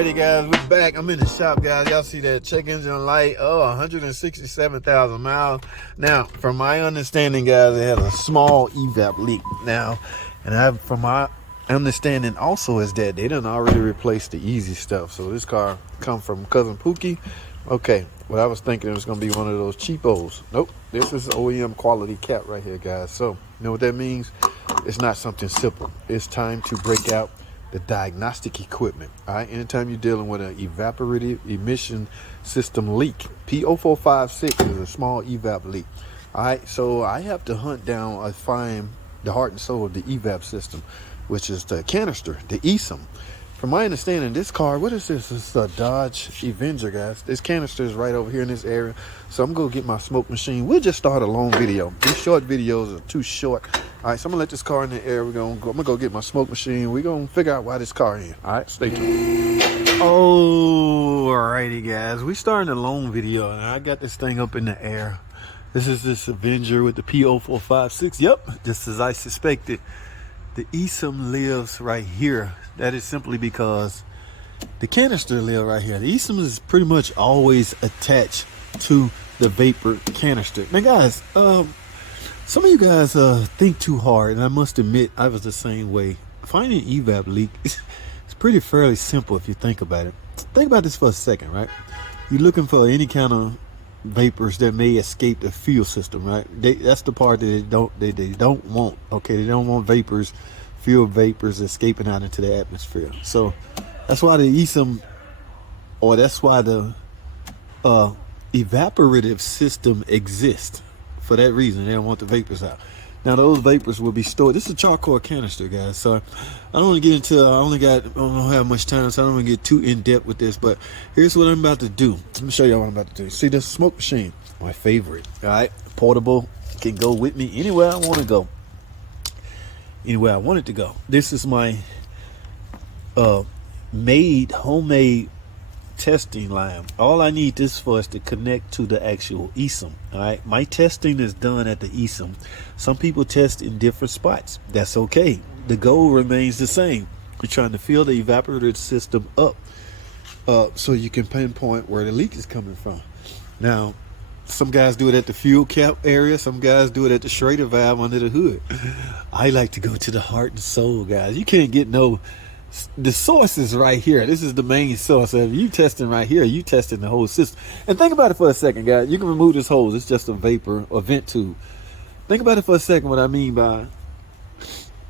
Alrighty guys, we're back. I'm in the shop, guys. Y'all see that check engine light? Oh, 167,000 miles. Now, from my understanding, guys, it had a small evap leak. Now, and from my understanding also is that they done already replaced the easy stuff. So this car come from Cousin Pookie. Okay, well, I was thinking it was gonna be one of those cheapos. Nope, this is OEM quality cap right here, guys. So, you know what that means? It's not something simple. It's time to break out the diagnostic equipment. All right, anytime you're dealing with an evaporative emission system leak, P0456 is a small evap leak. All right, so I have to hunt down or find the heart and soul of the evap system, which is the canister, the ESM. From my understanding, this car, what is this? It's a Dodge Avenger, guys. This canister is right over here in this area. So I'm gonna get my smoke machine. We'll just start a long video. These short videos are too short. All right, so I'm gonna let this car in the air. I'm gonna go get my smoke machine. We're gonna figure out why this car in. All right, stay tuned. Alrighty, guys. We starting a long video, and I got this thing up in the air. This is this Avenger with the P0456. Yep, just as I suspected. The ESM lives right here. That is simply because the canister lives right here. The ESM is pretty much always attached to the vapor canister. Now, guys, some of you guys think too hard, and I must admit I was the same way. Finding evap leak is pretty fairly simple if you think about it. Think about this for a second, right? You're looking for any kind of vapors that may escape the fuel system, right? That's the part that they don't want. Okay, they don't want vapors, fuel vapors escaping out into the atmosphere. So that's why the ESM, or that's why the evaporative system exists. For that reason, they don't want the vapors out. Now those vapors will be stored. This is a charcoal canister, guys. So I don't want to get into. I don't have much time, so I don't want to get too in depth with this. But here's what I'm about to do. Let me show you what I'm about to do. See this smoke machine, my favorite. All right, portable, can go with me anywhere I want to go. Anywhere I want it to go. This is my homemade testing line. All I need this for is to connect to the actual ESM. All right, my testing is done at the ESM. Some people test in different spots. That's okay. The goal remains the same. You're trying to fill the evaporator system up so you can pinpoint where the leak is coming from. Now, some guys do it at the fuel cap area. Some guys do it at the Schrader valve under the hood. I like to go to the heart and soul, guys. You can't get the source is right here. This is the main source. If you testing right here, you testing the whole system. And think about it for a second, guys. You can remove this hose. It's just a vapor or vent tube. Think about it for a second. What I mean by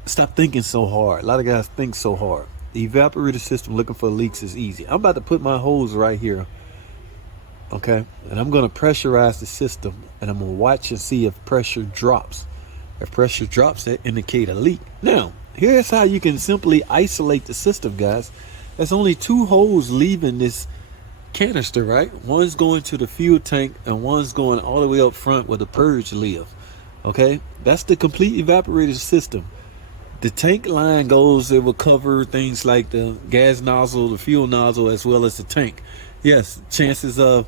stop thinking so hard. A lot of guys think so hard. The evaporator system looking for leaks is easy. I'm about to put my hose right here. Okay, and I'm going to pressurize the system, and I'm going to watch and see if pressure drops. If pressure drops, that indicate a leak. Now, here's how you can simply isolate the system, guys. There's only two holes leaving this canister, right? One's going to the fuel tank, and one's going all the way up front where the purge live. Okay, that's the complete evaporator system. The tank line goes, it will cover things like the gas nozzle, the fuel nozzle, as well as the tank. Yes, chances of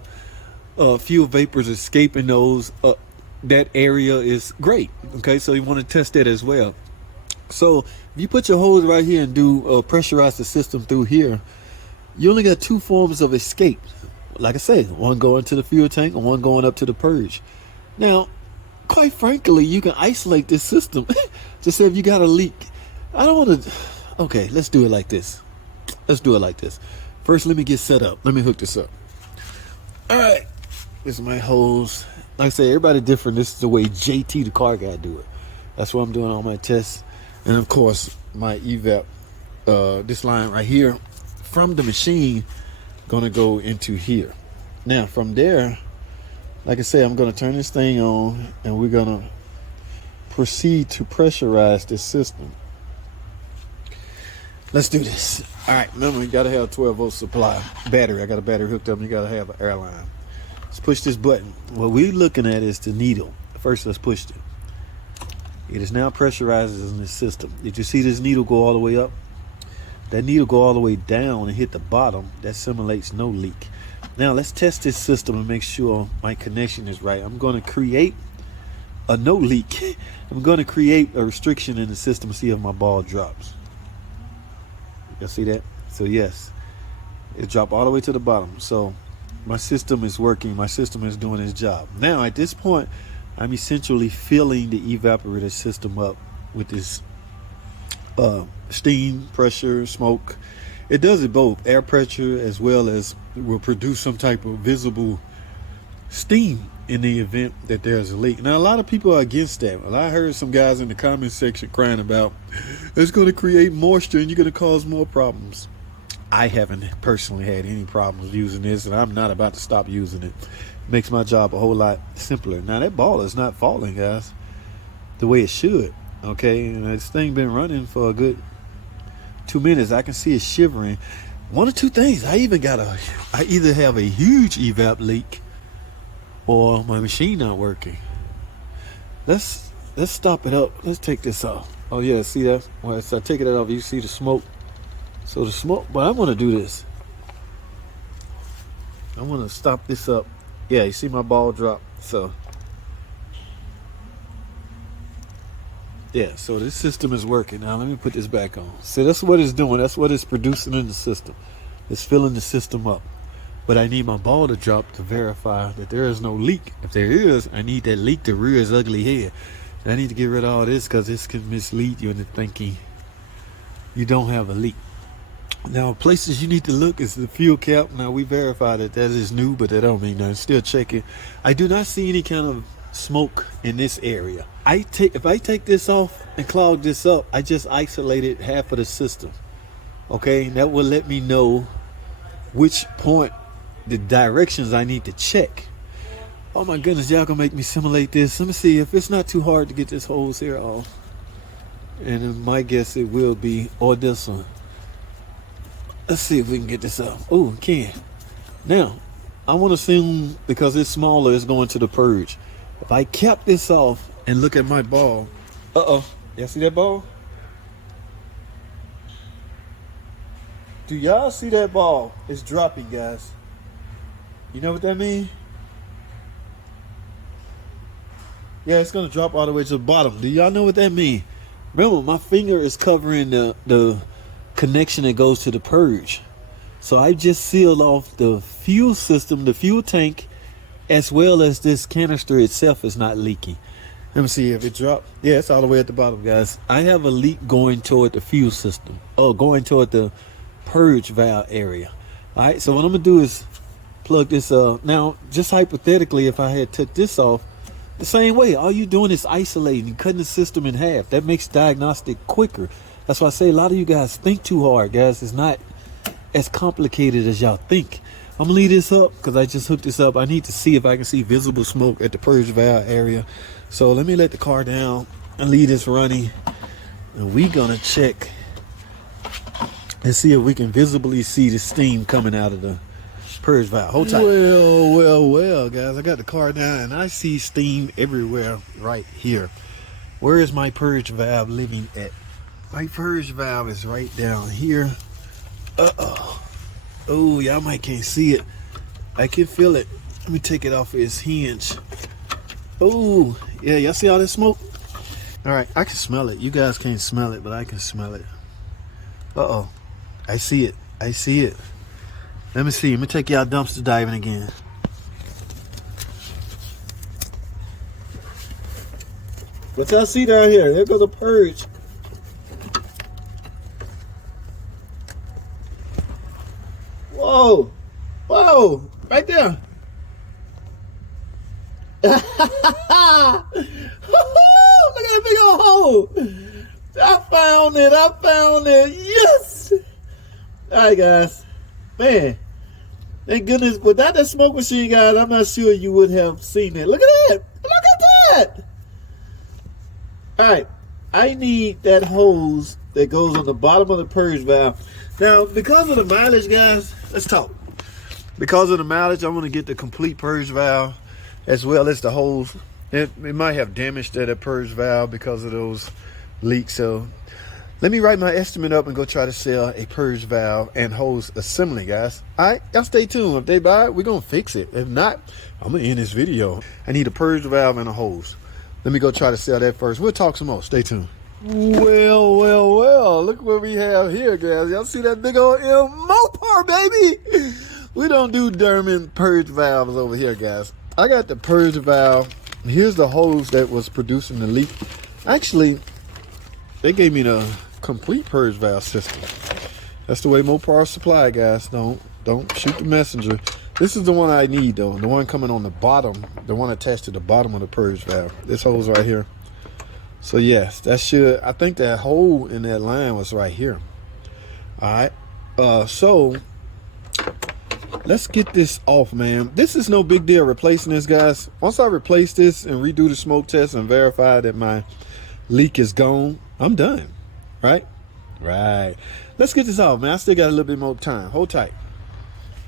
fuel vapors escaping that area is great. Okay, so you want to test that as well. So if you put your hose right here and do pressurize the system through here, you only got two forms of escape. Like I say, one going to the fuel tank and one going up to the purge. Now, quite frankly, you can isolate this system. Just say if you got a leak. I don't want to. Okay, let's do it like this. Let's do it like this. First, let me get set up. Let me hook this up. All right, this is my hose. Like I say, everybody different. This is the way JT the car guy do it. That's what I'm doing on my tests. And of course, my evap, this line right here from the machine, gonna go into here. Now from there, like I say, I'm gonna turn this thing on, and we're gonna proceed to pressurize this system. Let's do this. All right, remember, you gotta have a 12-volt supply battery. I got a battery hooked up, and you gotta have an air line. Let's push this button. What we're looking at is the needle. First, let's push it. It is now pressurized in the system. Did you see this needle go all the way up? That needle go all the way down and hit the bottom. That simulates no leak. Now let's test this system and make sure my connection is right. I'm going to create a no leak. I'm going to create a restriction in the system to see if my ball drops. Y'all see that? So yes, It dropped all the way to the bottom. So my system is working. My system is doing its job. Now at this point, I'm essentially filling the evaporator system up with this steam, pressure, smoke. It does it both, air pressure as well as will produce some type of visible steam in the event that there's a leak. Now a lot of people are against that. Well, I heard some guys in the comment section crying about it's going to create moisture and you're going to cause more problems. I haven't personally had any problems using this, and I'm not about to stop using it. Makes my job a whole lot simpler. Now that ball is not falling, guys, the way it should. Okay, and this thing been running for a good 2 minutes. I can see it shivering. One or two things. I either have a huge evap leak or my machine not working. Let's stop it up. Let's take this off. Oh yeah, see that? Well, as I take it off, you see the smoke. So the smoke, but I want to do this. I want to stop this up. Yeah, you see my ball drop. So yeah, so this system is working. Now let me put this back on. So that's what it's doing. That's what it's producing in the system. It's filling the system up. But I need my ball to drop to verify that there is no leak. If there is, I need that leak to rear its ugly head. And I need to get rid of all this because this can mislead you into thinking you don't have a leak. Now, places you need to look is the fuel cap. Now, we verified that is new, but that don't mean nothing. Still checking. I do not see any kind of smoke in this area. If I take this off and clog this up, I just isolated half of the system. Okay, that will let me know which point, the directions I need to check. Oh my goodness, y'all gonna make me simulate this. Let me see if it's not too hard to get this hose here off. And my guess it will be, or this one. Let's see if we can get this up. Oh, we can. Now, I want to assume because it's smaller, it's going to the purge. If I kept this off and look at my ball, y'all see that ball? Do y'all see that ball? It's dropping, guys. You know what that means? Yeah, it's going to drop all the way to the bottom. Do y'all know what that means? Remember, my finger is covering the connection that goes to the purge. So I just sealed off the fuel system, the fuel tank, as well as this canister itself is not leaking. Let me see if it dropped. Yeah, it's all the way at the bottom, guys. I have a leak going toward the fuel system. Oh, going toward the purge valve area. All right, so what I'm gonna do is plug this up. Now, just hypothetically, if I had took this off, the same way, all you doing is isolating, cutting the system in half. That makes diagnostic quicker. That's why I say a lot of you guys think too hard, guys. It's not as complicated as y'all think. I'm gonna leave this up because I just hooked this up. I need to see if I can see visible smoke at the purge valve area. So let me let the car down and leave this running. And we gonna check and see if we can visibly see the steam coming out of the purge valve. Hold tight. Well, guys. I got the car down and I see steam everywhere right here. Where is my purge valve living at? My purge valve is right down here. Oh, y'all might can't see it. I can feel it. Let me take it off of its hinge. Oh, yeah, y'all see all this smoke? All right, I can smell it. You guys can't smell it, but I can smell it. I see it. I see it. Let me see. Let me take y'all dumpster diving again. What y'all see down here? There goes a purge. Whoa, right there. Look at that big old hole. I found it. Yes. All right, guys. Man, thank goodness. Without that smoke machine, guys, I'm not sure you would have seen it. Look at that. Look at that. All right. I need that hose that goes on the bottom of the purge valve. Now, because of the mileage, guys, let's talk. Because of the mileage, I'm going to get the complete purge valve as well as the hose. It might have damaged that purge valve because of those leaks. So let me write my estimate up and go try to sell a purge valve and hose assembly, guys. All right, y'all stay tuned. If they buy it, we're going to fix it. If not, I'm going to end this video. I need a purge valve and a hose. Let me go try to sell that first. We'll talk some more. Stay tuned. Well, look what we have here, guys. Y'all see that big old motor? more, baby. We don't do Derman purge valves over here, guys. I got the purge valve. Here's the hose that was producing the leak. Actually, they gave me the complete purge valve system. That's the way Mopar supply, guys. Don't shoot the messenger. This is the one I need, though. The one coming on the bottom, the one attached to the bottom of the purge valve. This hose right here. So yes, that should, I think that hole in that line was right here. All right. So let's get this off, man. This is no big deal replacing this, guys. Once I replace this and redo the smoke test and verify that my leak is gone, I'm done. Right? Right. Let's get this off, man. I still got a little bit more time. Hold tight.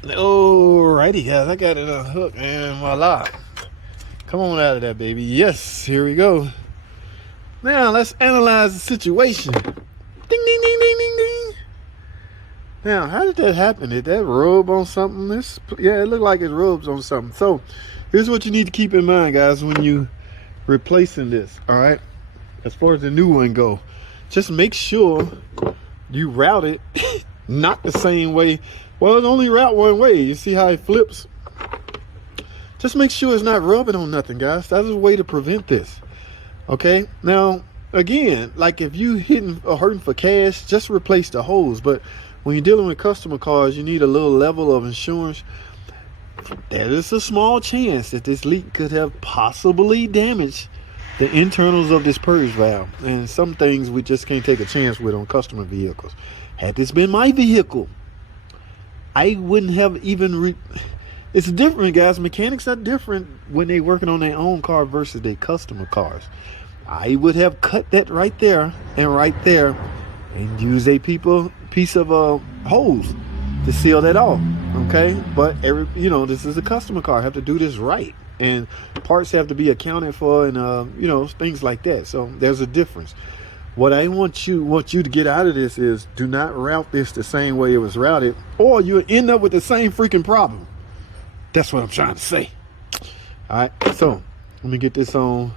Alrighty, guys. I got it unhooked, and voila. Come on out of that, baby. Yes, here we go. Now let's analyze the situation. Ding, ding, ding, ding, ding, ding. Now, how did that happen? Did that rub on something? Yeah, it looked like it rubs on something. So here's what you need to keep in mind, guys, when you replacing this. All right, as far as the new one go, just make sure you route it not the same way. Well, it only route one way. You see how it flips? Just make sure it's not rubbing on nothing, guys. That's a way to prevent this. Okay, now again, like if you hitting or hurting for cash, just replace the hose. But when you're dealing with customer cars, you need a little level of insurance. There is a small chance that this leak could have possibly damaged the internals of this purge valve, and some things we just can't take a chance with on customer vehicles. Had this been my vehicle, I wouldn't have even it's different, guys. Mechanics are different when they're working on their own car versus their customer cars. I would have cut that right there and use a piece of hose to seal that off. Okay, but this is a customer car. I have to do this right, and parts have to be accounted for, and things like that. So there's a difference. What I want you to get out of this is, do not route this the same way it was routed, or you'll end up with the same freaking problem. That's what I'm trying to say. All right, so let me get this on.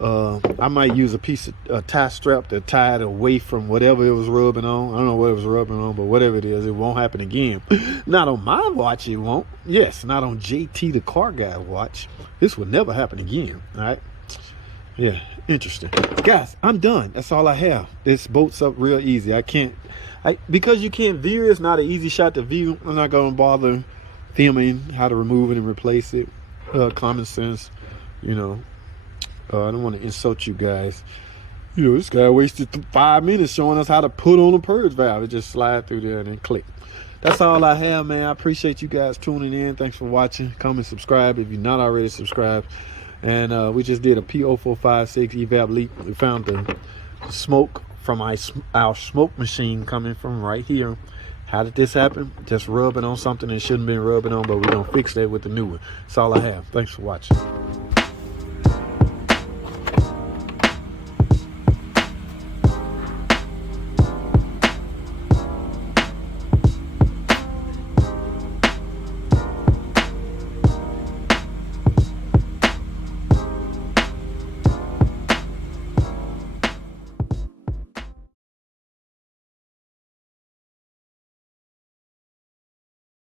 I might use a piece of tie strap to tie it away from whatever it was rubbing on. I don't know what it was rubbing on, but whatever it is, it won't happen again. Not on my watch, it won't. Yes, not on JT the car guy watch. This will never happen again. All right. Yeah, interesting. Guys, I'm done. That's all I have. This bolts up real easy. Because you can't view, it's not an easy shot to view. I'm not going to bother filming how to remove it and replace it. Common sense, I don't want to insult you guys. This guy wasted 5 minutes showing us how to put on a purge valve. It just slide through there and then click. That's all I have, man. I appreciate you guys tuning in. Thanks for watching. Comment, subscribe if you're not already subscribed. And we just did a P0456 evap leak. We found the smoke from our smoke machine coming from right here. How did this happen? Just rubbing on something it shouldn't been rubbing on, but we're going to fix that with the new one. That's all I have. Thanks for watching.